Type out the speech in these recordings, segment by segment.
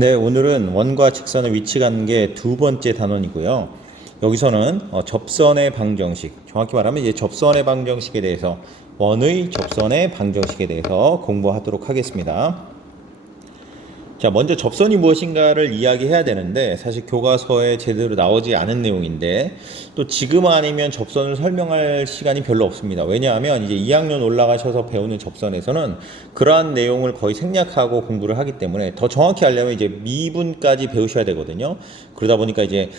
네, 오늘은 원과 직선의 위치 관계 두 번째 단원이고요. 여기서는 접선의 방정식, 정확히 말하면 이제 접선의 방정식에 대해서 원의 접선의 방정식에 대해서 공부하도록 하겠습니다. 자, 먼저 접선이 무엇인가를 이야기해야 되는데 사실 교과서에 제대로 나오지 않은 내용인데 또 지금 아니면 접선을 설명할 시간이 별로 없습니다. 왜냐하면 이제 2학년 올라가셔서 배우는 접선에서는 그러한 내용을 거의 생략하고 공부를 하기 때문에 더 정확히 하려면 이제 미분까지 배우셔야 되거든요. 그러다 보니까 이제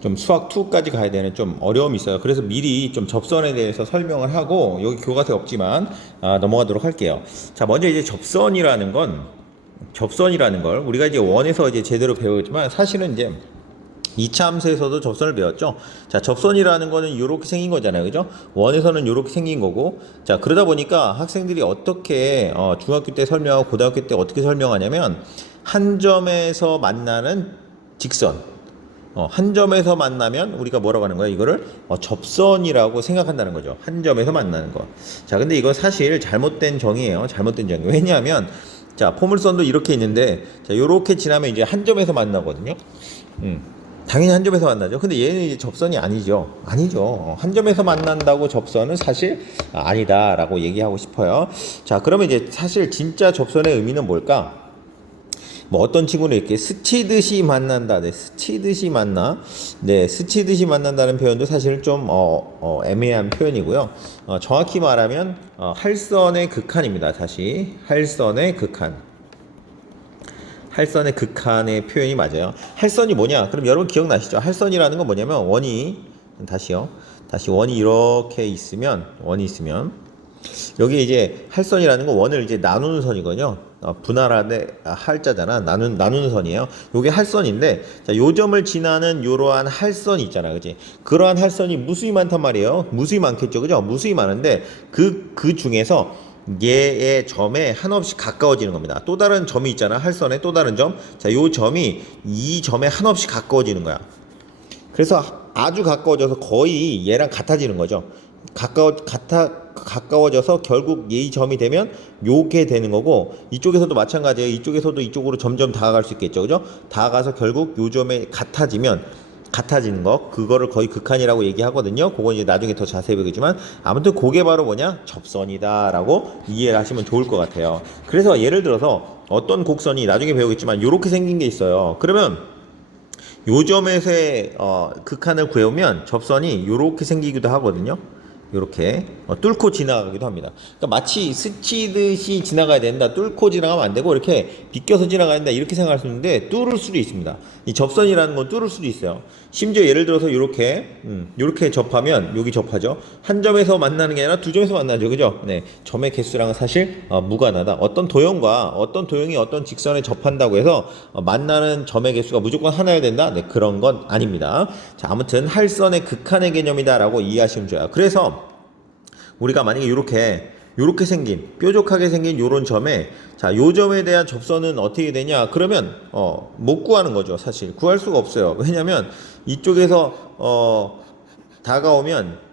좀 수학 2까지 가야 되는 좀 어려움이 있어요. 그래서 미리 좀 접선에 대해서 설명을 하고 여기 교과서에 없지만 넘어가도록 할게요. 자, 먼저 이제 접선이라는 걸 우리가 이제 원에서 이제 제대로 배우지만 사실은 이제 2차 함수에서도 접선을 배웠죠. 자, 접선이라는 거는 이렇게 생긴 거잖아요. 그죠? 원에서는 이렇게 생긴 거고. 자, 그러다 보니까 학생들이 어떻게 중학교 때 설명하고 고등학교 때 어떻게 설명하냐면 한 점에서 만나는 직선. 한 점에서 만나면 우리가 뭐라고 하는 거야? 이거를 접선이라고 생각한다는 거죠. 한 점에서 만나는 거. 자, 근데 이거 사실 잘못된 정의예요. 잘못된 정의. 왜냐하면 자, 포물선도 이렇게 있는데 자, 요렇게 지나면 이제 한 점에서 만나거든요. 당연히 한 점에서 만나죠. 근데 얘는 이제 접선이 아니죠. 한 점에서 만난다고 접선은 사실 아니다라고 얘기하고 싶어요. 자, 그러면 이제 사실 진짜 접선의 의미는 뭘까? 뭐 어떤 친구는 이렇게 스치듯이 만난다. 네, 스치듯이 만나. 네, 스치듯이 만난다는 표현도 사실은 좀 애매한 표현이고요. 정확히 말하면 할선의 극한입니다. 다시 할선의 극한. 할선의 극한의 표현이 맞아요. 할선이 뭐냐? 그럼 여러분 기억나시죠? 할선이라는 건 뭐냐면 원이 원이 이렇게 있으면 여기 이제 할선이라는 건 원을 이제 나누는 선이거든요. 분할하되 할자잖아. 나누는 선이에요. 요게 할선인데 자, 요 점을 지나는 요러한 할선이 있잖아. 그지? 그러한 할선이 무수히 많단 말이에요. 무수히 많겠죠. 그죠? 무수히 많은데 그 중에서 얘의 점에 한없이 가까워지는 겁니다. 또 다른 점이 있잖아. 할선의 또 다른 점. 자, 요 점이 이 점에 한없이 가까워지는 거야. 그래서 아주 가까워져서 거의 얘랑 같아지는 거죠. 가까워져서 결국 이 점이 되면 요게 되는 거고 이쪽에서도 마찬가지예요. 이쪽에서도 이쪽으로 점점 다가갈 수 있겠죠. 그죠? 다가가서 결국 요 점에 같아지는 거 그거를 거의 극한이라고 얘기하거든요. 그건 이제 나중에 더 자세히 배우겠지만 아무튼 그게 바로 뭐냐? 접선이다 라고 이해를 하시면 좋을 것 같아요. 그래서 예를 들어서 어떤 곡선이 나중에 배우겠지만 요렇게 생긴 게 있어요. 그러면 요 점에서의 극한을 구해오면 접선이 요렇게 생기기도 하거든요. 요렇게 뚫고 지나가기도 합니다. 그러니까 마치 스치듯이 지나가야 된다. 뚫고 지나가면 안 되고 이렇게 비껴서 지나가야 된다. 이렇게 생각할 수 있는데 뚫을 수도 있습니다. 이 접선이라는 건 뚫을 수도 있어요. 심지어 예를 들어서 요렇게 접하면 여기 접하죠. 한 점에서 만나는 게 아니라 두 점에서 만나죠. 그죠? 네. 점의 개수랑은 사실 무관하다. 어떤 도형이 어떤 직선에 접한다고 해서 만나는 점의 개수가 무조건 하나여야 된다. 네, 그런 건 아닙니다. 자, 아무튼 할선의 극한의 개념이다라고 이해하시면 좋아요. 그래서 우리가 만약에 요렇게 생긴 뾰족하게 생긴 요런 점에 자, 요 점에 대한 접선은 어떻게 되냐? 그러면 못 구하는 거죠. 사실 구할 수가 없어요. 왜냐면 이쪽에서 다가오면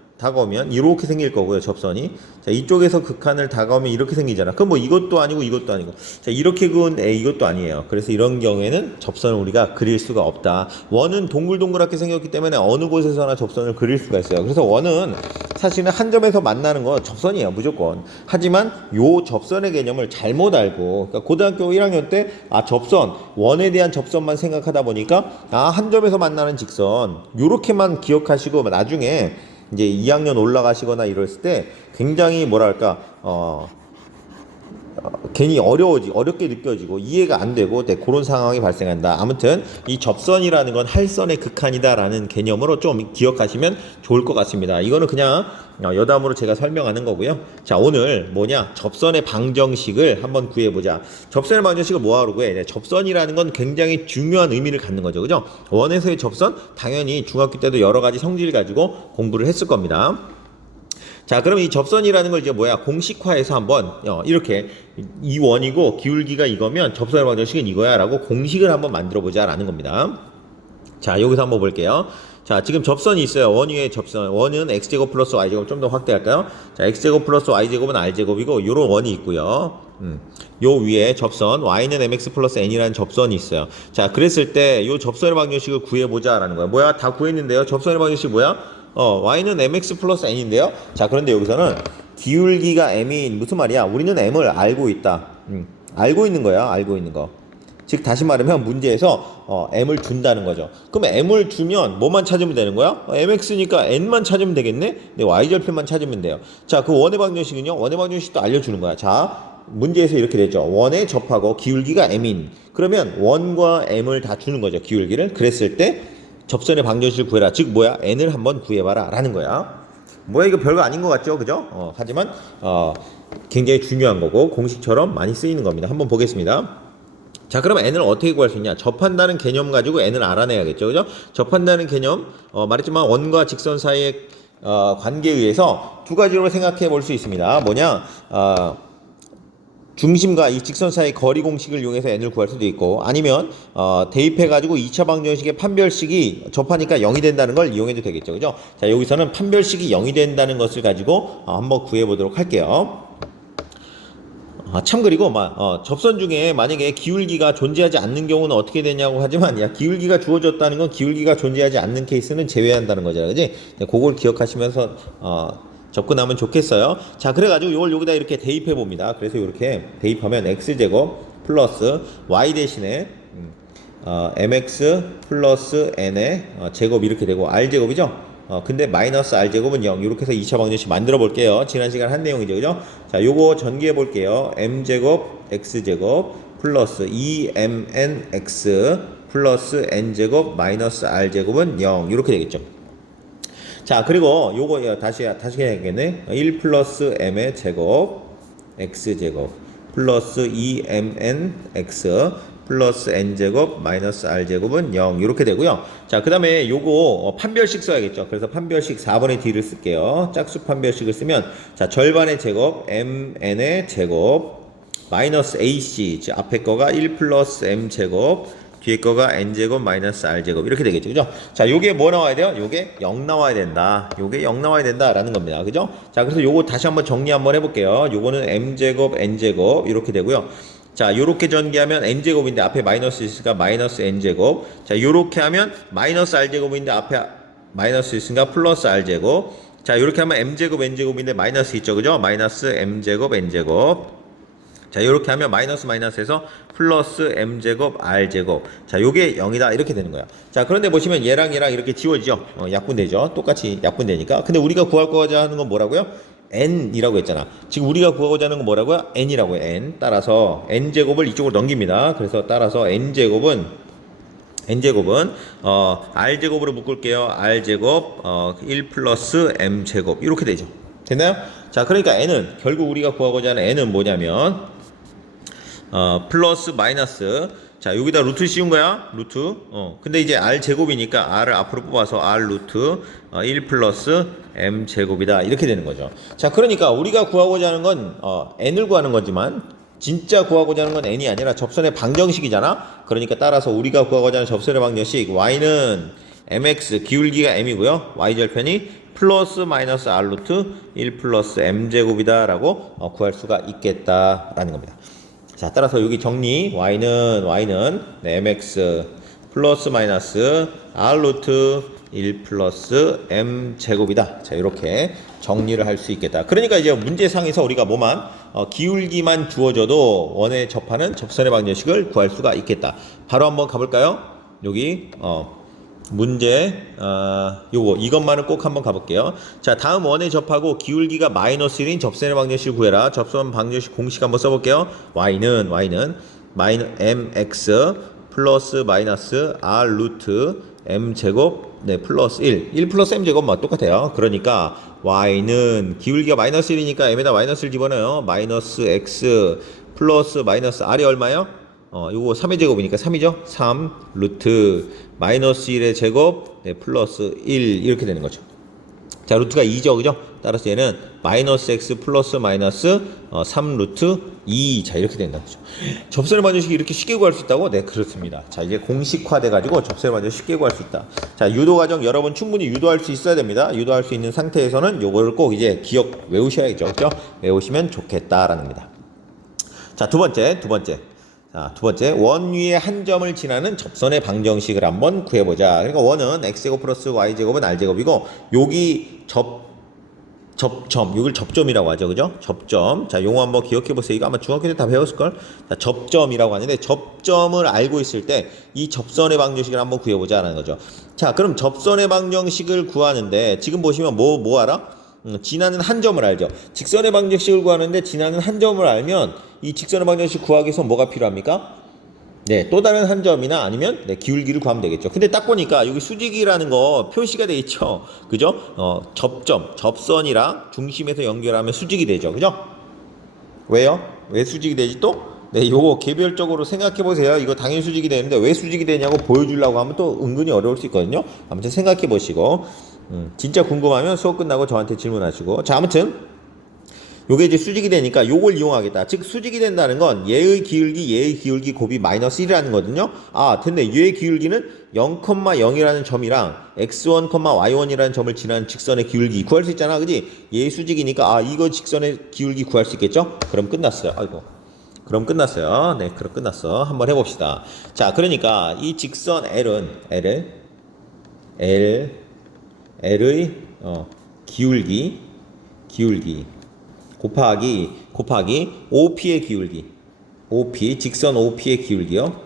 이렇게 생길 거고요. 접선이. 자, 이쪽에서 극한을 다가오면 이렇게 생기잖아. 그럼 뭐 이것도 아니고 이것도 아니고. 자, 이렇게 그은 이것도 아니에요. 그래서 이런 경우에는 접선을 우리가 그릴 수가 없다. 원은 동글동글하게 생겼기 때문에 어느 곳에서나 접선을 그릴 수가 있어요. 그래서 원은 사실은 한 점에서 만나는 건 접선이에요. 무조건. 하지만 요 접선의 개념을 잘못 알고 그러니까 고등학교 1학년 때 접선, 원에 대한 접선만 생각하다 보니까 한 점에서 만나는 직선 요렇게만 기억하시고 나중에 이제 2학년 올라가시거나 이랬을 때 굉장히 뭐랄까 괜히 어렵게 느껴지고 이해가 안 되고 그런 상황이 발생한다. 아무튼 이 접선이라는 건 할선의 극한이다라는 개념으로 좀 기억하시면 좋을 것 같습니다. 이거는 그냥 여담으로 제가 설명하는 거고요. 자, 오늘 접선의 방정식을 한번 구해보자. 접선의 방정식을 뭐하러 구해? 접선이라는 건 굉장히 중요한 의미를 갖는 거죠. 그죠? 원에서의 접선 당연히 중학교 때도 여러 가지 성질 가지고 공부를 했을 겁니다. 자, 그럼 이 접선이라는 걸 이제 공식화해서 한번 이렇게 이 원이고 기울기가 이거면 접선의 방정식은 이거야 라고 공식을 한번 만들어 보자 라는 겁니다. 자, 여기서 한번 볼게요. 자, 지금 접선이 있어요. 원 위에 접선. 원은 x제곱 플러스 y제곱 좀 더 확대할까요? 자, x제곱 플러스 y제곱은 r제곱이고 요런 원이 있고요. 요 위에 접선 y는 mx 플러스 n이라는 접선이 있어요. 자, 그랬을 때 요 접선의 방정식을 구해보자라는 거야. 뭐야? 다 구했는데요. 접선의 방정식 뭐야? y는 mx 플러스 n인데요. 자, 그런데 여기서는 기울기가 m인 무슨 말이야? 우리는 m을 알고 있다. 알고 있는 거야. 알고 있는 거. 즉 다시 말하면 문제에서 m을 준다는 거죠. 그럼 m을 주면 뭐만 찾으면 되는 거야? mx니까 n만 찾으면 되겠네? 네, y절편만 찾으면 돼요. 자, 그 원의 방정식은요? 원의 방정식도 알려주는 거야. 자, 문제에서 이렇게 되죠. 원에 접하고 기울기가 m인. 그러면 원과 m을 다 주는 거죠. 기울기를. 그랬을 때 접선의 방정식을 구해라. 즉 뭐야? n을 한번 구해봐라 라는 거야. 뭐야, 이거 별거 아닌 것 같죠? 그죠? 하지만 굉장히 중요한 거고 공식처럼 많이 쓰이는 겁니다. 한번 보겠습니다. 자, 그럼 n을 어떻게 구할 수 있냐? 접한다는 개념 가지고 n을 알아내야겠죠. 그죠? 접한다는 개념, 말했지만 원과 직선 사이의 관계에 의해서 두 가지로 생각해 볼 수 있습니다. 뭐냐? 중심과 이 직선 사이의 거리 공식을 이용해서 n을 구할 수도 있고, 아니면 대입해 가지고 2차 방정식의 판별식이 접하니까 0이 된다는 걸 이용해도 되겠죠. 그죠? 자, 여기서는 판별식이 0이 된다는 것을 가지고 한번 구해 보도록 할게요. 참, 그리고 접선 중에 만약에 기울기가 존재하지 않는 경우는 어떻게 되냐고 하지만, 야, 기울기가 주어졌다는 건 기울기가 존재하지 않는 케이스는 제외한다는 거잖아. 그지? 네, 그걸 기억하시면서 접근하면 좋겠어요. 자, 그래가지고 이걸 여기다 이렇게 대입해 봅니다. 그래서 이렇게 대입하면 x제곱 플러스 y 대신에 mx 플러스 n의 제곱 이렇게 되고 r제곱이죠? 근데 마이너스 r제곱은 0 이렇게 해서 2차 방정식 만들어 볼게요. 지난 시간 한 내용이죠. 그죠? 자, 요거 전개해 볼게요. m제곱 x제곱 플러스 2mnx 플러스 n제곱 마이너스 r제곱은 0 이렇게 되겠죠. 자, 그리고 요거 다시 해야겠네. 1 플러스 m의 제곱 x제곱 플러스 2mnx 플러스 n제곱 마이너스 r제곱은 0 이렇게 되고요. 자, 그 다음에 요거 판별식 써야겠죠. 그래서 판별식 4번의 D를 쓸게요. 짝수 판별식을 쓰면, 자, 절반의 제곱 mn의 제곱 마이너스 ac, 즉 앞에 거가 1 플러스 m제곱 뒤에 거가 n제곱 마이너스 r제곱 이렇게 되겠죠. 그죠? 자, 요게 뭐 나와야 돼요? 요게 0 나와야 된다. 요게 0 나와야 된다라는 겁니다. 그죠? 자, 그래서 요거 다시 한번 정리 한번 해볼게요. 요거는 m제곱 n제곱 이렇게 되고요. 자, 요렇게 전개하면 n제곱인데 앞에 마이너스 있으니까 마이너스 n제곱. 자, 요렇게 하면 마이너스 r제곱인데 앞에 마이너스 있으니까 플러스 r제곱. 자, 요렇게 하면 m제곱 n제곱인데 마이너스 있죠. 그죠? 마이너스 m제곱 n제곱. 자, 요렇게 하면 마이너스 마이너스에서 플러스 m제곱 r제곱. 자, 요게 0이다 이렇게 되는 거야. 자, 그런데 보시면 얘랑 얘랑 이렇게 지워지죠. 약분되죠. 똑같이 약분되니까. 근데 우리가 구하고자 하는 건 뭐라고요? n이라고 했잖아. 지금 우리가 구하고자 하는 건 뭐라고요? n이라고요. n. 따라서 n제곱을 이쪽으로 넘깁니다. 그래서 따라서 n제곱은 r제곱으로 묶을게요. r제곱 1 플러스 m제곱 이렇게 되죠. 됐나요? 자, 그러니까 n은 결국 우리가 구하고자 하는 n은 뭐냐면 플러스 마이너스, 자, 여기다 루트 씌운 거야. 루트. 근데 이제 r 제곱이니까 r을 앞으로 뽑아서 r 루트 1 플러스 m 제곱이다 이렇게 되는 거죠. 자, 그러니까 우리가 구하고자 하는 건 n을 구하는 거지만 진짜 구하고자 하는 건 n이 아니라 접선의 방정식이잖아. 그러니까 따라서 우리가 구하고자 하는 접선의 방정식 y는 mx, 기울기가 m이고요. y절편이 플러스 마이너스 r 루트 1 플러스 m 제곱이다 라고 구할 수가 있겠다라는 겁니다. 자, 따라서 여기 정리, y는 mx 플러스 마이너스 r 루트 1 플러스 m 제곱이다. 자, 이렇게 정리를 할 수 있겠다. 그러니까 이제 문제상에서 우리가 뭐만 기울기만 주어져도 원에 접하는 접선의 방정식을 구할 수가 있겠다. 바로 한번 가볼까요? 여기 문제 이것만은 꼭 한번 가볼게요. 자, 다음 원에 접하고 기울기가 마이너스 1인 접선의 방정식을 구해라. 접선 방정식 공식 한번 써볼게요. y는 mx 플러스 마이너스 r 루트 m 제곱 플러스 1 플러스 m 제곱 똑같아요. 그러니까 y는 기울기가 마이너스 1이니까 m에다 마이너스를 집어넣어요. 마이너스 x 플러스 마이너스 r이 얼마예요? 요거 3의 제곱이니까 3이죠? 3 루트 마이너스 1의 제곱 플러스 1 이렇게 되는 거죠. 자, 루트가 2죠. 그죠? 따라서 얘는 마이너스 x 플러스 마이너스 3 루트 2. 자, 이렇게 된다는 거죠. 접선의 방정식이 이렇게 쉽게 구할 수 있다고? 네, 그렇습니다. 자, 이제 공식화돼 가지고 접선의 방정식 쉽게 구할 수 있다. 자, 유도 과정 여러분 충분히 유도할 수 있어야 됩니다. 유도할 수 있는 상태에서는 요거를 꼭 이제 외우셔야겠죠. 그죠? 외우시면 좋겠다라는 겁니다. 자, 두 번째. 자, 두 번째. 원 위에 한 점을 지나는 접선의 방정식을 한번 구해보자. 그러니까 원은 x제곱 플러스 y제곱은 r제곱이고, 여기 접점, 이걸 접점이라고 하죠. 그죠? 접점. 자, 용어 한번 기억해 보세요. 이거 아마 중학교 때 다 배웠을걸? 자, 접점이라고 하는데, 접점을 알고 있을 때, 이 접선의 방정식을 한번 구해보자라는 거죠. 자, 그럼 접선의 방정식을 구하는데, 지금 보시면 뭐 알아? 지나는 한 점을 알죠. 직선의 방정식을 구하는데, 지나는 한 점을 알면, 이 직선의 방정식 구하기 위해서 뭐가 필요합니까? 네, 또 다른 한 점이나 아니면 네, 기울기를 구하면 되겠죠. 근데 딱 보니까 여기 수직이라는 거 표시가 돼 있죠. 그죠? 접선이랑 중심에서 연결하면 수직이 되죠. 그죠? 왜요? 왜 수직이 되지 또? 네, 요거 개별적으로 생각해 보세요. 이거 당연히 수직이 되는데 왜 수직이 되냐고 보여주려고 하면 또 은근히 어려울 수 있거든요. 아무튼 생각해 보시고, 진짜 궁금하면 수업 끝나고 저한테 질문하시고. 자, 아무튼 요게 이제 수직이 되니까 요걸 이용하겠다. 즉 수직이 된다는 건 얘의 기울기 곱이 마이너스 1이라는 거거든요. 아, 근데 얘의 기울기는 0,0이라는 점이랑 x1, y1이라는 점을 지나는 직선의 기울기 구할 수 있잖아. 그지? 얘의 수직이니까 아, 이거 직선의 기울기 구할 수 있겠죠? 그럼 끝났어요. 아이고. 그럼 끝났어요. 네, 그럼 끝났어. 한번 해봅시다. 자, 그러니까 이 직선 L의 기울기 곱하기 OP의 기울기. 직선 OP의 기울기요.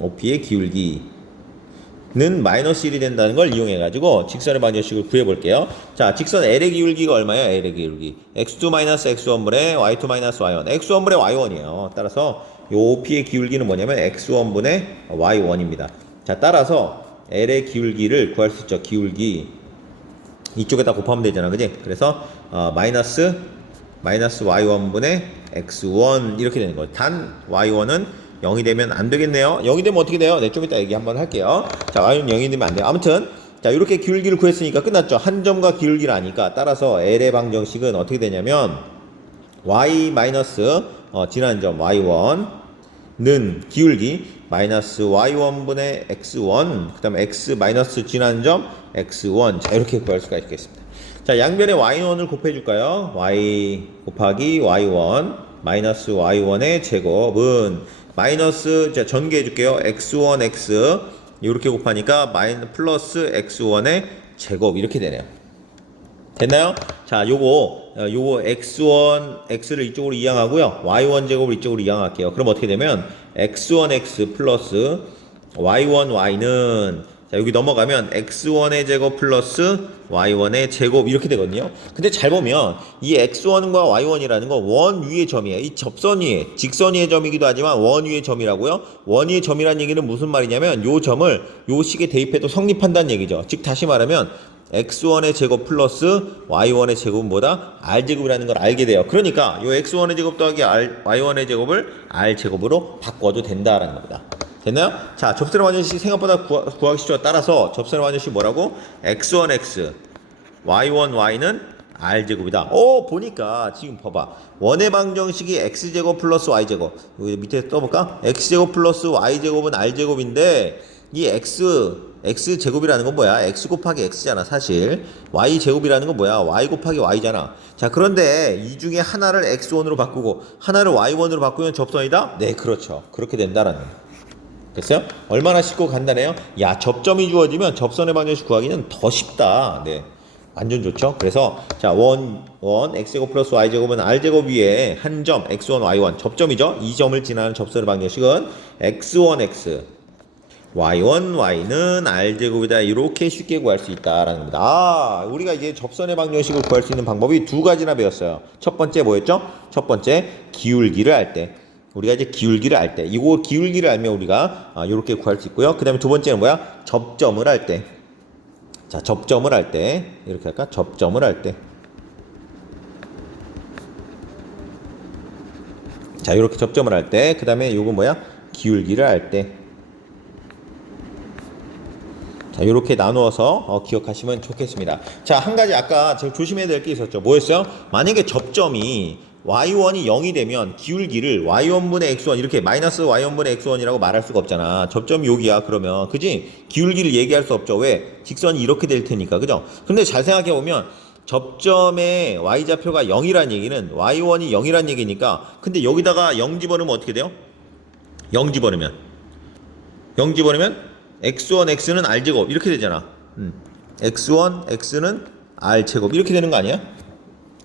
OP의 기울기는 마이너스 1이 된다는 걸 이용해가지고 직선의 방정식을 구해볼게요. 자, 직선 L의 기울기가 얼마예요? L의 기울기. x2-x1분의 y2-y1. x1분의 y1이에요. 따라서 요 OP의 기울기는 뭐냐면 x1분의 y1입니다. 자, 따라서 L의 기울기를 구할 수 있죠. 기울기. 이쪽에다 곱하면 되잖아. 그지? 그래서 마이너스 y1분의 x1 이렇게 되는 거예요. 단 y1은 0이 되면 안 되겠네요. 0이 되면 어떻게 돼요? 네, 좀 이따 얘기 한번 할게요. 자, y는 0이 되면 안 돼요. 아무튼 자, 이렇게 기울기를 구했으니까 끝났죠. 한 점과 기울기를 아니까 따라서 L의 방정식은 어떻게 되냐면 y 마이너스 지난 점 y1는 기울기 마이너스 y1분의 x1 그 다음에 x 마이너스 지난 점 x1 자, 이렇게 구할 수가 있겠습니다. 자, 양변에 y1을 곱해줄까요? y 곱하기 y1 마이너스 y1의 제곱은 마이너스 자 전개해줄게요. x1x 이렇게 곱하니까 플러스 x1의 제곱 이렇게 되네요. 됐나요? 자, 요거 x1 x를 이쪽으로 이항하고요. y1 제곱을 이쪽으로 이항할게요. 그럼 어떻게 되면 x1x 플러스 y1 y는 자, 여기 넘어가면 x1의 제곱 플러스 y1의 제곱 이렇게 되거든요. 근데 잘 보면 이 x1과 y1이라는 거 원 위의 점이에요. 이 접선 위에 직선 위의 점이기도 하지만 원 위의 점이라고요. 원 위의 점이라는 얘기는 무슨 말이냐면 요 점을 요 식에 대입해도 성립한다는 얘기죠. 즉 다시 말하면 x1의 제곱 플러스 y1의 제곱은 뭐다? r제곱이라는 걸 알게 돼요. 그러니까 요 x1의 제곱 더하기 y1의 제곱을 r제곱으로 바꿔도 된다라는 겁니다. 됐나요? 자, 접선의 방정식 생각보다 구하기 쉽죠. 따라서 접선의 방정식 뭐라고? x1x, y1y는 r제곱이다. 보니까 지금 봐봐. 원의 방정식이 x제곱 플러스 y제곱. 여기 밑에 써볼까? x제곱 플러스 y제곱은 r제곱인데 이 x제곱이라는 건 뭐야? x 곱하기 x잖아 사실. y제곱이라는 건 뭐야? y 곱하기 y잖아. 자, 그런데 이 중에 하나를 x1으로 바꾸고 하나를 y1으로 바꾸면 접선이다? 네, 그렇죠. 그렇게 된다라는 거예요. 됐어요? 얼마나 쉽고 간단해요? 야, 접점이 주어지면 접선의 방정식 구하기는 더 쉽다. 네, 완전 좋죠? 그래서 자, 원 x제곱 플러스 y제곱은 r제곱 위에 한 점 x1 y1 접점이죠? 이 점을 지나는 접선의 방정식은 x1x y1 y는 r제곱이다. 이렇게 쉽게 구할 수 있다라는 겁니다. 아, 우리가 이제 접선의 방정식을 구할 수 있는 방법이 두 가지나 배웠어요. 첫 번째 뭐였죠? 첫 번째 기울기를 알 때. 우리가 이제 기울기를 알 때, 이거 기울기를 알면 우리가 이렇게 구할 수 있고요. 그 다음에 두 번째는 뭐야? 접점을 할 때. 자, 접점을 할 때. 이렇게 할까? 접점을 할 때. 자, 이렇게 접점을 할 때. 그 다음에 이거 뭐야? 기울기를 알 때. 자, 이렇게 나누어서 기억하시면 좋겠습니다. 자, 한 가지 아까 지금 조심해야 될 게 있었죠. 뭐였어요? 만약에 접점이 y1이 0이 되면 기울기를 y1분의 x1 이렇게 마이너스 y1분의 x1이라고 말할 수가 없잖아. 접점이 여기야. 그러면 그지? 기울기를 얘기할 수 없죠. 왜? 직선이 이렇게 될 테니까. 그죠? 근데 잘 생각해 보면 접점의 y좌표가 0이란 얘기는 y1이 0이란 얘기니까, 근데 여기다가 0 집어넣으면 어떻게 돼요? 0 집어넣으면 x1 x는 r제곱 이렇게 되잖아. x1 x는 r제곱 이렇게 되는 거 아니야?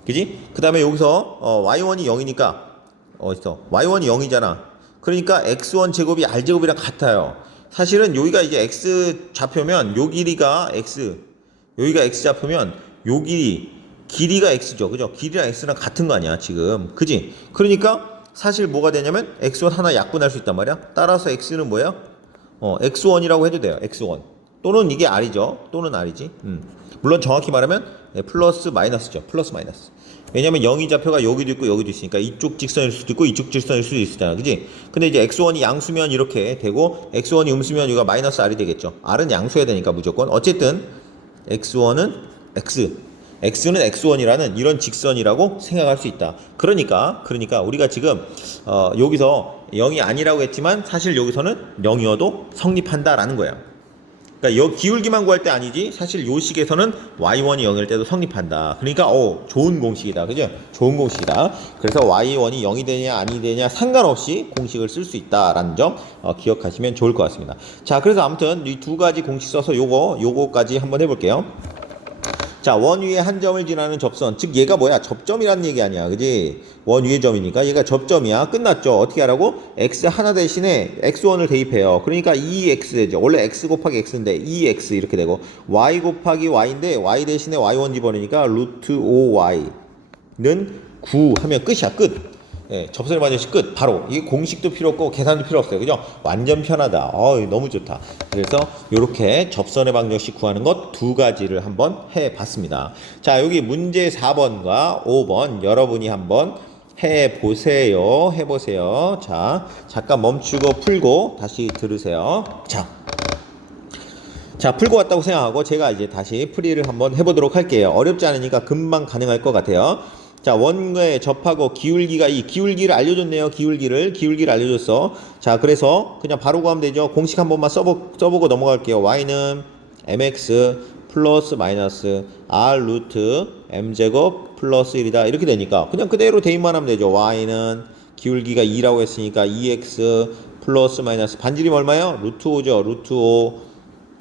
그지? 그 다음에 여기서 y1이 0이니까 어딨어? y1이 0이잖아. 그러니까 x1 제곱이 r제곱이랑 같아요. 사실은 여기가 이제 x 좌표면 요 길이가 x, 여기가 x 좌표면 요 길이가 x죠. 그죠? 길이랑 x랑 같은 거 아니야 지금. 그지? 그러니까 사실 뭐가 되냐면 x1 하나 약분할 수 있단 말이야. 따라서 x는 뭐야? x1이라고 해도 돼요. x1 또는 이게 r이죠. 또는 r이지. 물론 정확히 말하면 플러스 마이너스죠. 플러스 마이너스. 왜냐면 0이 좌표가 여기도 있고 여기도 있으니까 이쪽 직선일 수도 있고 이쪽 직선일 수도 있잖아. 그지? 근데 이제 x1이 양수면 이렇게 되고 x1이 음수면 이거 마이너스 r이 되겠죠. r은 양수해야 되니까 무조건. 어쨌든 x1은 x는 x1이라는 이런 직선이라고 생각할 수 있다. 그러니까 우리가 지금 여기서 0이 아니라고 했지만 사실 여기서는 0이어도 성립한다라는 거야. 그러니까 여 기울기만 구할 때 아니지 사실 요 식에서는 y1이 0일 때도 성립한다. 그러니까 좋은 공식이다. 그죠? 좋은 공식이다. 그래서 y1이 0이 되냐 아니 되냐 상관없이 공식을 쓸 수 있다라는 점 기억하시면 좋을 것 같습니다. 자, 그래서 아무튼 이 두 가지 공식 써서 요거까지 한번 해볼게요. 자, 원 위에 한 점을 지나는 접선, 즉 얘가 뭐야? 접점이라는 얘기 아니야, 그지? 원 위의 점이니까 얘가 접점이야. 끝났죠? 어떻게 하라고? x 하나 대신에 x1을 대입해요. 그러니까 2x 되죠. 원래 x 곱하기 x인데 2x 이렇게 되고, y 곱하기 y인데 y 대신에 y1 집어넣으니까 루트 5y는 9 하면 끝이야. 끝. 예, 접선의 방정식 끝. 바로 이게 공식도 필요 없고 계산도 필요 없어요. 그죠? 완전 편하다. 너무 좋다. 그래서 이렇게 접선의 방정식 구하는 것 두 가지를 한번 해봤습니다. 자, 여기 문제 4번과 5번 여러분이 한번 해보세요. 자, 잠깐 멈추고 풀고 다시 들으세요. 자, 풀고 왔다고 생각하고 제가 이제 다시 풀이를 한번 해보도록 할게요. 어렵지 않으니까 금방 가능할 것 같아요. 자, 원에 접하고 기울기가 이 기울기를 알려줬네요. 기울기를 알려줬어. 자, 그래서 그냥 바로 구하면 되죠. 공식 한 번만 써보고 넘어갈게요. y는 mx 플러스 마이너스 r 루트 m제곱 플러스 1이다. 이렇게 되니까 그냥 그대로 대입만 하면 되죠. y는 기울기가 2라고 했으니까 2x 플러스 마이너스 반지름 얼마요? 루트 5죠. 루트 5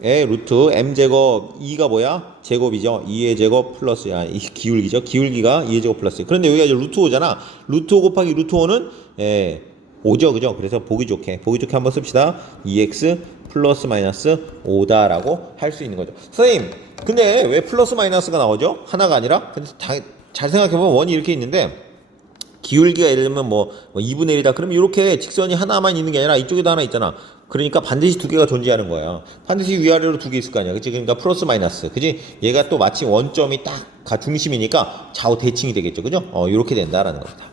의 루트 m제곱 2가 뭐야? 제곱이죠. 2의 제곱 플러스 이 기울기죠. 기울기가 2의 제곱 플러스. 그런데 여기가 이제 루트 5잖아. 루트 5 곱하기 루트 5는 5죠. 그죠? 그래서 보기 좋게 한번 씁시다. 2x 플러스 마이너스 5다라고 할 수 있는 거죠. 선생님, 근데 왜 플러스 마이너스가 나오죠? 하나가 아니라? 근데 잘 생각해보면 원이 이렇게 있는데 기울기가 예를 들면 뭐 2분의 1이다. 그럼 이렇게 직선이 하나만 있는 게 아니라 이쪽에도 하나 있잖아. 그러니까 반드시 두 개가 존재하는 거야. 반드시 위아래로 두 개 있을 거 아니야. 그치? 그러니까 플러스 마이너스. 그지? 얘가 또 마치 원점이 딱 중심이니까 좌우 대칭이 되겠죠. 그죠? 이렇게 된다라는 겁니다.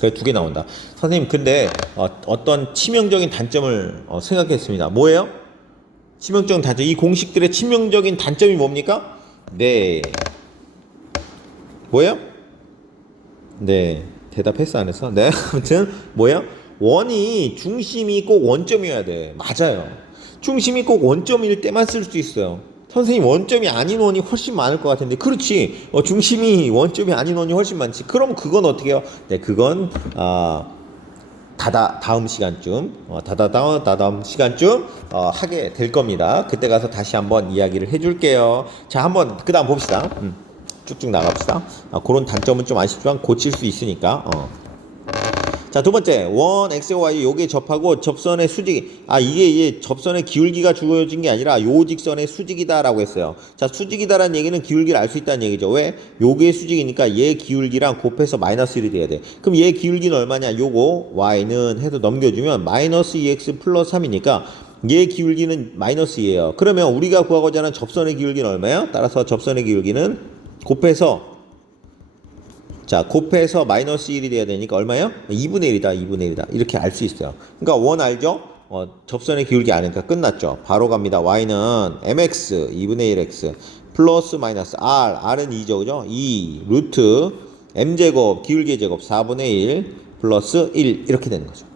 그래서 두 개 나온다. 선생님, 근데 어떤 치명적인 단점을 생각했습니다. 뭐예요? 치명적인 단점. 이 공식들의 치명적인 단점이 뭡니까? 네. 뭐예요? 네, 대답했어 안 했어? 네, 아무튼 뭐야? 원이 중심이 꼭 원점이어야 돼. 맞아요. 중심이 꼭 원점일 때만 쓸 수 있어요. 선생님, 원점이 아닌 원이 훨씬 많을 것 같은데. 그렇지. 중심이 원점이 아닌 원이 훨씬 많지. 그럼 그건 어떻게 해요? 네, 그건 다음 시간쯤 다다음 시간쯤 하게 될 겁니다. 그때 가서 다시 한번 이야기를 해줄게요. 자, 한번 그 다음 봅시다. 쭉쭉 나갑시다. 그런 단점은 좀 아쉽지만 고칠 수 있으니까. 자, 두 번째, 원 x와 y 요게 접하고 접선의 수직. 이게 접선의 기울기가 주어진 게 아니라 요 직선의 수직이다라고 했어요. 자, 수직이다라는 얘기는 기울기를 알 수 있다는 얘기죠. 왜? 요게 수직이니까 얘 기울기랑 곱해서 마이너스 1이 돼야 돼. 그럼 얘 기울기는 얼마냐? 요거 y는 해서 넘겨주면 마이너스 2x 플러스 3이니까 얘 기울기는 마이너스 2예요. 그러면 우리가 구하고자 하는 접선의 기울기는 얼마야? 따라서 접선의 기울기는 곱해서 마이너스 1이 돼야 되니까 얼마예요? 2분의 1이다. 이렇게 알 수 있어요. 그러니까 원 알죠? 접선의 기울기 아니까 끝났죠. 바로 갑니다. y는 mx 2분의 1x 플러스 마이너스 r은 2죠. 그죠? 2 루트 m제곱 기울기의 제곱 4분의 1 플러스 1 이렇게 되는 거죠.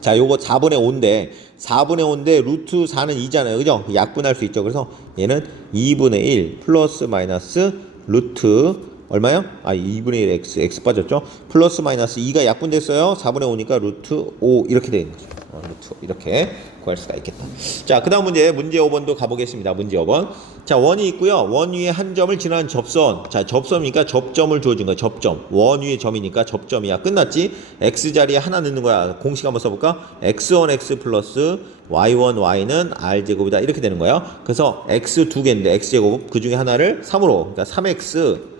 자, 요거 4분의 5인데 루트 4는 2잖아요. 그죠? 약분할 수 있죠. 그래서 얘는 2분의 1 플러스 마이너스 루트 얼마요? 2분의 1 x 빠졌죠? 플러스 마이너스 2가 약분됐어요. 4분의 5니까 루트 5 이렇게 되는 거죠. 루트 5 이렇게 구할 수가 있겠다. 자, 그 다음 문제 5번도 가보겠습니다. 문제 5번. 자, 원이 있고요. 원 위에 한 점을 지나는 접선. 자, 접선이니까 접점을 주어진 거야. 접점. 원 위에 점이니까 접점이야. 끝났지? x 자리에 하나 넣는 거야. 공식 한번 써볼까? x1 x 플러스 y1 y는 r제곱이다. 이렇게 되는 거예요. 그래서 x 두 개인데 x제곱 그 중에 하나를 3으로 그러니까 3x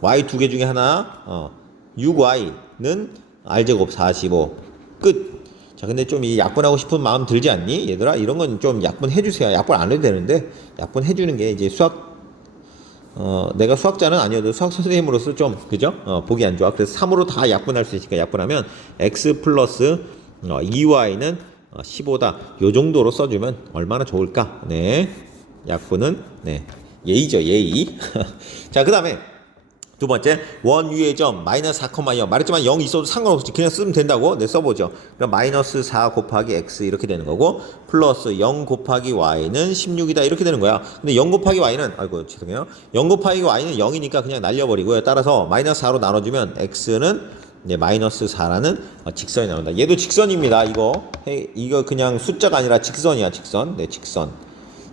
y 두 개 중에 하나 6y는 r제곱 45 끝. 자, 근데 좀 이 약분하고 싶은 마음 들지 않니? 얘들아, 이런 건 좀 약분해 주세요. 약분 안 해도 되는데 약분해 주는 게 이제 수학 내가 수학자는 아니어도 수학 선생님으로서 좀 그죠? 보기 안 좋아. 그래서 3으로 다 약분할 수 있으니까 약분하면 x 플러스 2y는 15다. 요 정도로 써주면 얼마나 좋을까? 네, 약분은 네 예의죠, 예의. 자, 그 다음에 두 번째, 원 위의 점 마이너스 4,0 말했지만 0 있어도 상관없이 그냥 쓰면 된다고. 네, 써보죠. 그럼 마이너스 4 곱하기 x 이렇게 되는 거고 플러스 0 곱하기 y는 16이다 이렇게 되는 거야. 근데 0 곱하기 y는 죄송해요. 0 곱하기 y는 0이니까 그냥 날려버리고요. 따라서 마이너스 4로 나눠주면 x는 네, 마이너스 4라는 직선이 나온다. 얘도 직선입니다. 이거 그냥 숫자가 아니라 직선이야. 직선. 네, 직선.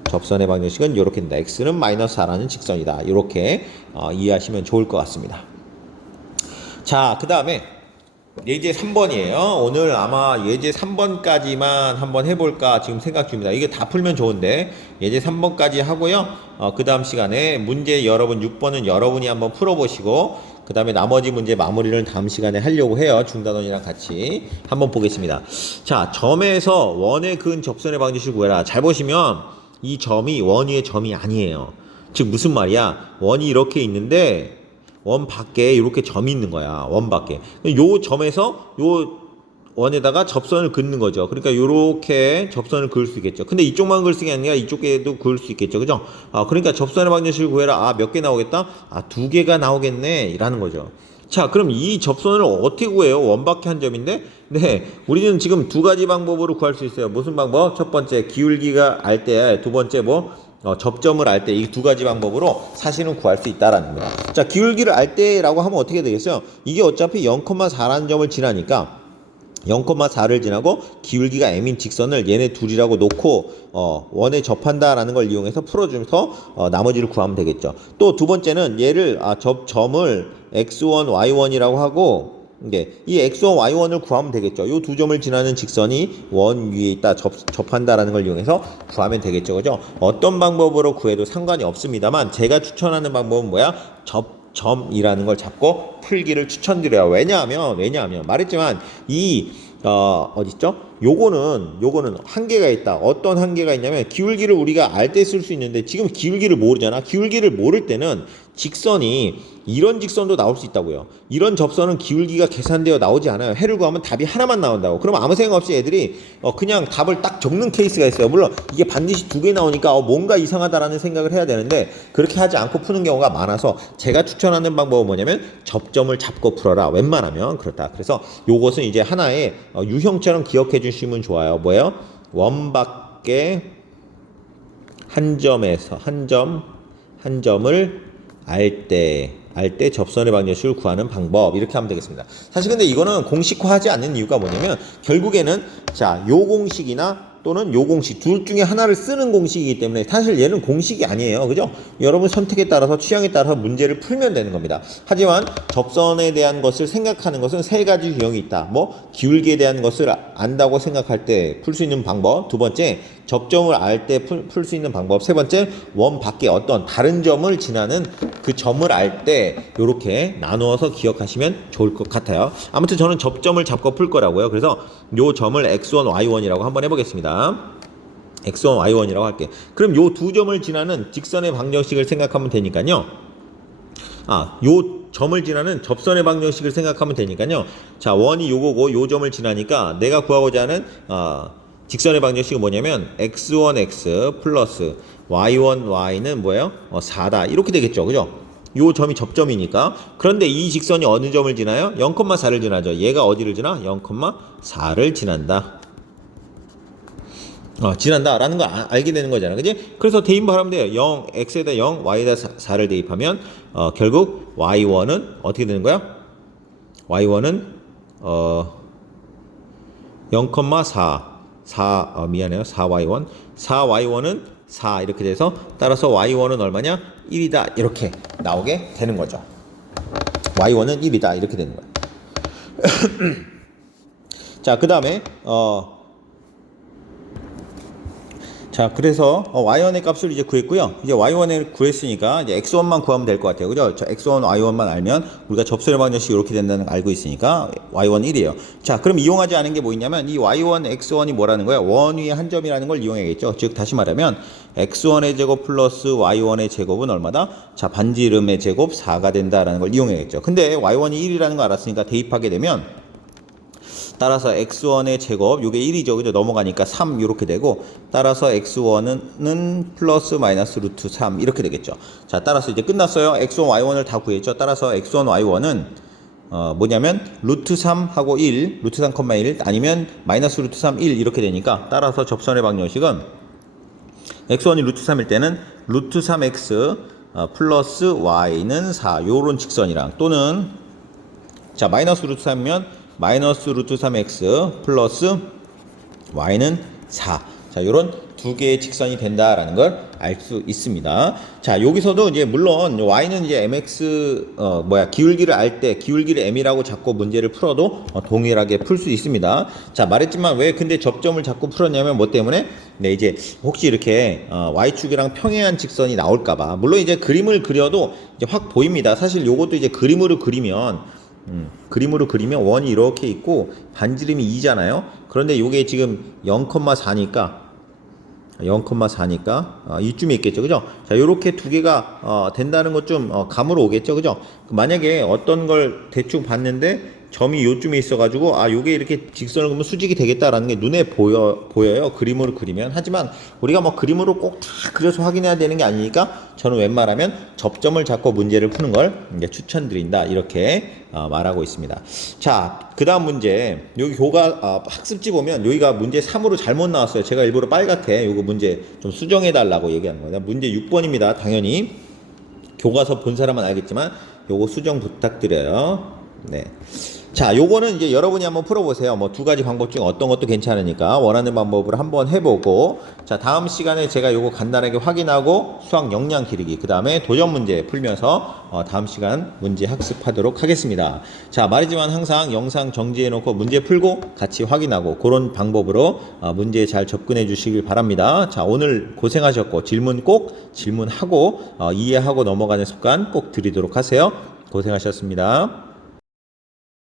접선의 방정식은 이렇게 된다. x는 마이너스 4라는 직선이다. 이렇게 이해하시면 좋을 것 같습니다. 자, 그 다음에 예제 3번이에요. 오늘 아마 예제 3번까지만 한번 해볼까 지금 생각 중입니다. 이게 다 풀면 좋은데 예제 3번까지 하고요. 그 다음 시간에 문제 여러분 6번은 여러분이 한번 풀어보시고 그 다음에 나머지 문제 마무리를 다음 시간에 하려고 해요. 중단원이랑 같이 한번 보겠습니다. 자, 점에서 원에 그은 접선의 방정식을 구해라. 잘 보시면 이 점이 원 위의 점이 아니에요. 즉 무슨 말이야? 원이 이렇게 있는데 원 밖에 이렇게 점이 있는 거야. 원 밖에. 요 점에서 요 원에다가 접선을 긋는 거죠. 그러니까 요렇게 접선을 그을 수 있겠죠. 근데 이쪽만 그을 수 있는 게 아니라 이쪽에도 그을 수 있겠죠. 그죠? 그러니까 접선의 방정식을 구해라. 몇 개 나오겠다? 2개가 나오겠네. 라는 거죠. 자, 그럼 이 접선을 어떻게 구해요? 원 밖에 한 점인데? 네, 우리는 지금 두 가지 방법으로 구할 수 있어요. 무슨 방법? 첫 번째, 기울기가 알 때, 두 번째 접점을 알 때, 이 두 가지 방법으로 사실은 구할 수 있다라는 겁니다. 자, 기울기를 알 때라고 하면 어떻게 되겠어요? 이게 어차피 0,4라는 점을 지나니까 0,4를 지나고 기울기가 m인 직선을 얘네 둘이라고 놓고 원에 접한다라는 걸 이용해서 풀어주면서 나머지를 구하면 되겠죠. 또 두 번째는 얘를 점을 x1, y1이라고 하고 이 x1, y1을 구하면 되겠죠. 이 두 점을 지나는 직선이 원 위에 있다 접한다라는 걸 이용해서 구하면 되겠죠. 그죠? 어떤 방법으로 구해도 상관이 없습니다만 제가 추천하는 방법은 뭐야? 점이라는 걸 잡고 풀기를 추천드려요. 왜냐하면 말했지만 어딨죠? 요거는 한계가 있다. 어떤 한계가 있냐면 기울기를 우리가 알 때 쓸 수 있는데 지금 기울기를 모르잖아. 기울기를 모를 때는 직선이 이런 직선도 나올 수 있다고요. 이런 접선은 기울기가 계산되어 나오지 않아요. 해를 구하면 답이 하나만 나온다고. 그럼 아무 생각 없이 애들이 그냥 답을 딱 적는 케이스가 있어요. 물론 이게 반드시 두 개 나오니까 뭔가 이상하다라는 생각을 해야 되는데 그렇게 하지 않고 푸는 경우가 많아서 제가 추천하는 방법은 뭐냐면 접점을 잡고 풀어라. 웬만하면 그렇다. 그래서 요것은 이제 하나의 유형처럼 기억해 주시면 좋아요. 뭐예요? 원 밖에 한 점을 알 때 접선의 방정식을 구하는 방법 이렇게 하면 되겠습니다. 사실 근데 이거는 공식화하지 않는 이유가 뭐냐면 결국에는 요 공식이나 또는 요 공식 둘 중에 하나를 쓰는 공식이기 때문에 사실 얘는 공식이 아니에요. 그죠? 여러분 선택에 따라서 취향에 따라서 문제를 풀면 되는 겁니다. 하지만 접선에 대한 것을 생각하는 것은 세 가지 유형이 있다. 기울기에 대한 것을 안다고 생각할 때 풀 수 있는 방법. 두 번째, 접점을 알 때 풀 수 있는 방법. 세 번째, 원 밖에 어떤 다른 점을 지나는 그 점을 알 때 이렇게 나누어서 기억하시면 좋을 것 같아요. 아무튼 저는 접점을 잡고 풀 거라고요. 그래서 요 점을 x1, y1이라고 한번 해보겠습니다. x1, y1이라고 할게. 그럼 요 두 점을 지나는 직선의 방정식을 생각하면 되니까요. 요 점을 지나는 접선의 방정식을 생각하면 되니까요. 자, 원이 요거고 요 점을 지나니까 내가 구하고자 하는 직선의 방정식은 뭐냐면 x1x 플러스 y1y는 뭐예요? 4다. 이렇게 되겠죠. 그죠? 요 점이 접점이니까. 그런데 이 직선이 어느 점을 지나요? 0,4를 지나죠. 얘가 어디를 지나? 0,4를 지난다. 지난다라는 걸 알게 되는 거잖아. 그지? 그래서 대입하면 돼요. 0, x에다 0, y에다 4를 대입하면 결국 y1은 어떻게 되는 거야? y1은 0,4 미안해요. 4y1 4y1은 4 이렇게 돼서 따라서 y1은 얼마냐? 1이다 이렇게 나오게 되는 거죠. y1은 1이다 이렇게 되는 거야. 자, 그 다음에 자, 그래서 y1의 값을 이제 구했고요. 이제 y1을 구했으니까 이제 x1만 구하면 될 것 같아요. 그죠? 저 x1, y1만 알면 우리가 접선의 방정식이 이렇게 된다는 걸 알고 있으니까 y1 1이에요. 자, 그럼 이용하지 않은 게 뭐 있냐면 이 y1, x1이 뭐라는 거야? 원 위에 한 점이라는 걸 이용해야겠죠. 즉 다시 말하면 x1의 제곱 플러스 y1의 제곱은 얼마다? 자, 반지름의 제곱 4가 된다라는 걸 이용해야겠죠. 근데 y1이 1이라는 걸 알았으니까 대입하게 되면 따라서 x1의 제곱 요게 1이죠. 그죠? 넘어가니까 3 이렇게 되고 따라서 x1은 플러스 마이너스 루트 3 이렇게 되겠죠. 자, 따라서 이제 끝났어요. x1, y1을 다 구했죠. 따라서 x1, y1은 뭐냐면 루트 3하고 1, 루트 3,1 아니면 마이너스 루트 3, 1 이렇게 되니까 따라서 접선의 방정식은 x1이 루트 3일 때는 루트 3x 플러스 y는 4 요런 직선이랑 또는 자 마이너스 루트 3이면 마이너스 루트 3x 플러스 y는 4. 자, 요런 두 개의 직선이 된다라는 걸 알 수 있습니다. 자, 여기서도 이제 물론 y는 이제 mx 기울기를 알 때 기울기를 m이라고 잡고 문제를 풀어도 동일하게 풀 수 있습니다. 자, 말했지만 왜 근데 접점을 자꾸 풀었냐면 뭐 때문에 네, 이제 혹시 이렇게 y축이랑 평행한 직선이 나올까 봐. 물론 이제 그림을 그려도 이제 확 보입니다. 사실 요것도 이제 그림으로 그리면 원이 이렇게 있고 반지름이 2잖아요. 그런데 이게 지금 0,4니까 이쯤에 있겠죠. 그죠? 자, 요렇게 두 개가 된다는 것 좀 감으로 오겠죠. 그죠? 만약에 어떤 걸 대충 봤는데 점이 요쯤에 있어가지고 요게 이렇게 직선을 그으면 수직이 되겠다라는 게 눈에 보여요. 그림으로 그리면. 하지만 우리가 뭐 그림으로 꼭 다 그려서 확인해야 되는 게 아니니까 저는 웬만하면 접점을 잡고 문제를 푸는 걸 이제 추천드린다. 이렇게 말하고 있습니다. 자, 그 다음 문제. 여기 교과 학습지 보면 여기가 문제 3으로 잘못 나왔어요. 제가 일부러 빨갛게 요거 문제 좀 수정해 달라고 얘기하는 거예요. 문제 6번입니다. 당연히 교과서 본 사람은 알겠지만 요거 수정 부탁드려요. 네. 자, 요거는 이제 여러분이 한번 풀어보세요. 뭐 두 가지 방법 중 어떤 것도 괜찮으니까 원하는 방법으로 한번 해보고, 자, 다음 시간에 제가 요거 간단하게 확인하고 수학 역량 기르기, 그 다음에 도전 문제 풀면서 다음 시간 문제 학습하도록 하겠습니다. 자, 말이지만 항상 영상 정지해놓고 문제 풀고 같이 확인하고 그런 방법으로 문제에 잘 접근해 주시길 바랍니다. 자, 오늘 고생하셨고 질문 꼭 질문하고 이해하고 넘어가는 습관 꼭 들이도록 하세요. 고생하셨습니다.